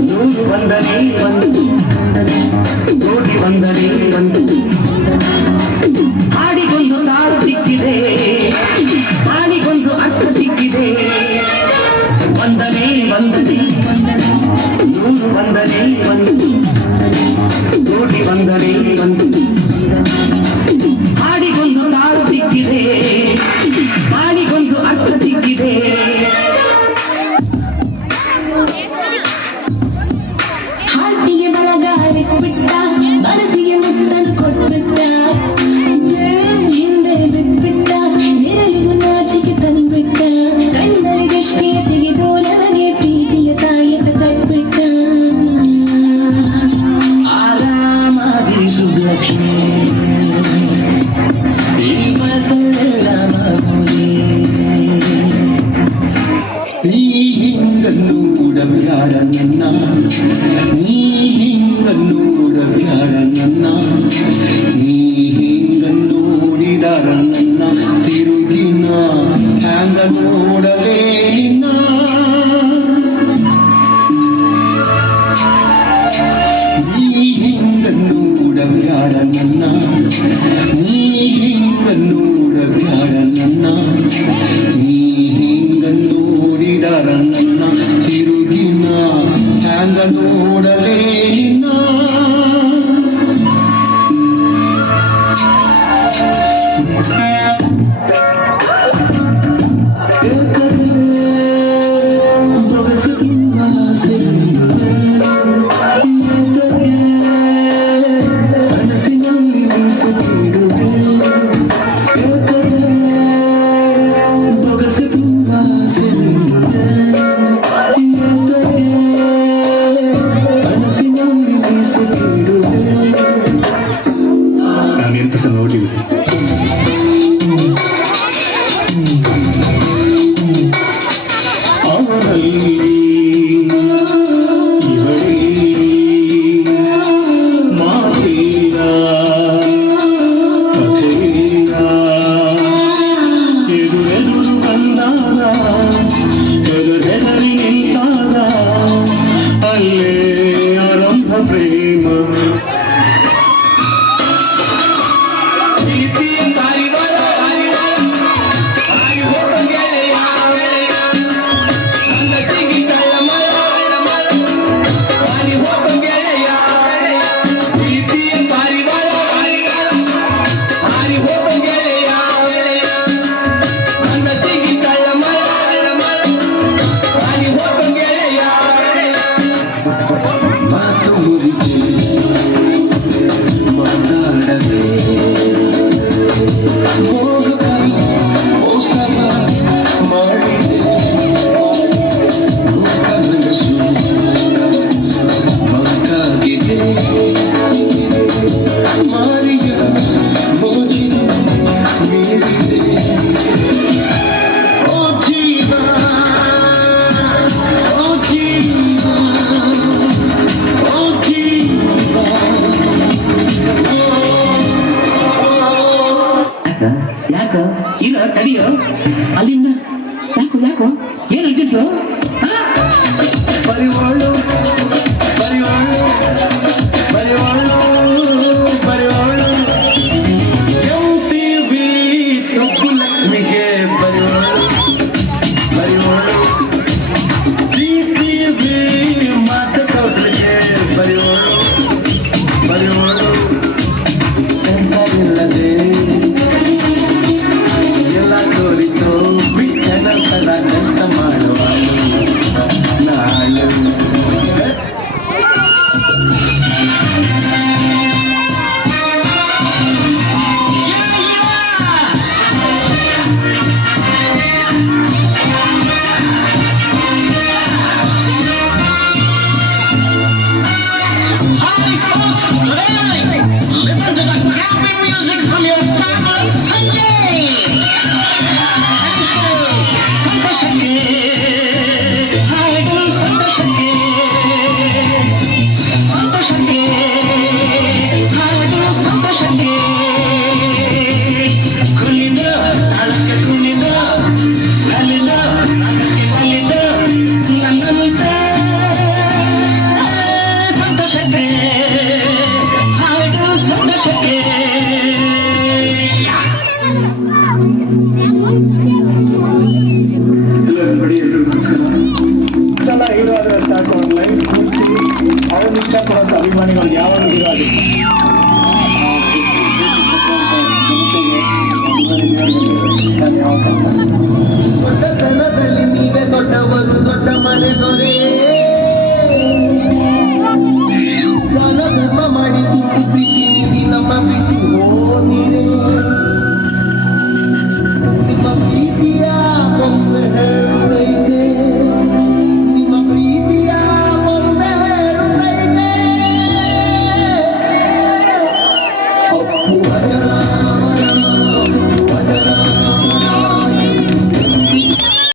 ನೂರು ಒಂದನೇ ಒಂದು ಕೋಟಿ ಒಂದನೇ ಒಂದು ಹಾಡಿಗೊಂದು ತಾಳು ಸಿಕ್ಕಿದೆ ಹಾಡಿಗೊಂದು ಅರ್ಥ ಸಿಕ್ಕಿದೆ ಒಂದನೇ ಒಂದನೇ ನೂರು ಒಂದನೇ ಒಂದು ಕೋಟಿ ಒಂದನೇ ಒಂದು ಹಾಡಿಗೊಂದು ತಾಳು ಸಿಕ್ಕಿದೆ ಹಾಡಿಗೊಂದು ಅರ್ಥ ಸಿಕ್ಕಿದೆ ಹಾಟಿಗೆ ಬರಗಾಲಿಟ್ಬಿಟ್ಟ ಮನಸ್ಸಿಗೆ ಮುತ್ತನ್ನು ಕೊಟ್ಬಿಟ್ಟ ಹಿಂದೆ ಬಿಟ್ಬಿಟ್ಟ ನೆರಳಿಗೂ ನಾಚಿಕೆ ತಂದ್ಬಿಟ್ಟ ಕಣ್ಣಲ್ಲಿ ದೃಷ್ಟಿಯ ತೆಗೆದು ನನಗೆ ಪ್ರೀತಿಯ ತಾಯಿತ ಕಟ್ಬಿಟ್ಟ ಆರಾಮಾಗಿ ಸುಬ್ಲಕ್ಷ್ಮಿ ಈ ಮಸಳೆಲ್ಲ ಈ ಹಿಂಗನ್ನೂಡಬ್ಯಾಡ ನನ್ನ ನೀ ಹಿಂಗನ್ನೂಡಬ್ಯಾಡ ನನ್ನ ನೀ ಹಿಂಗನ್ನೂಡಿದರ ನನ್ನ ತಿರುಗಿನ ಹ್ಯಾಂಗ ನೋಡಲೇ ನಿನ್ನ ನೀ ಹಿಂಗನ್ನೂಡಬ್ಯಾಡ ನನ್ನ ನೀ ಹಿಂಗನ್ನೂಡಬ್ಯಾಡ ನನ್ನ ನೀ ಹಿಂಗನ್ನೂಡಿದರ ನನ್ನ ತಿರುಗಿನ ಹ್ಯಾಂಗ ನೋಡಲೇ ನಿನ್ನ ಯಾಕೋ ಇಲ್ಲ ತಡಿಯೋ ಅಲ್ಲಿಂದ ಯಾಕೋ ಯಾಕೋ ಏನು ಅರ್ಜೆಂಟು ಪರಿವಾಳು ಪರಿವಾಳು ಪರಿವಾಳು ಪರಿವಾಳು ಎಂಟಿವಿ ಸುಬ್ಬುಲಕ್ಷ್ಮಿಗೆ ಪರಿವಾಳು ಪರಿವಾಳು ಸಿಟಿವಿ ಮಾತುಕತೆ ಪರಿವಾಳು ಪರಿವಾಳು ಇಲ್ಲದೆ ಕೆಲಸ ಮಾಡುವ ನಾಳು ಕುಣಿದ ಎಲ್ಲರೂ ನೋಡಿ, ಎಲ್ರಿಗೂ ನಮಸ್ಕಾರ. ಸಲ ಹೀರೋ ಆದ್ರೆ ಸಾಕು, ಅವ್ರ ಲೈಫ್ ಪೂರ್ತಿ ಅವ್ರು ಇಷ್ಟಪಡುವಂಥ ಅಭಿಮಾನಿಗಳು ಯಾವಾಗ ಹೀರೋ ಆಗುತ್ತೆ.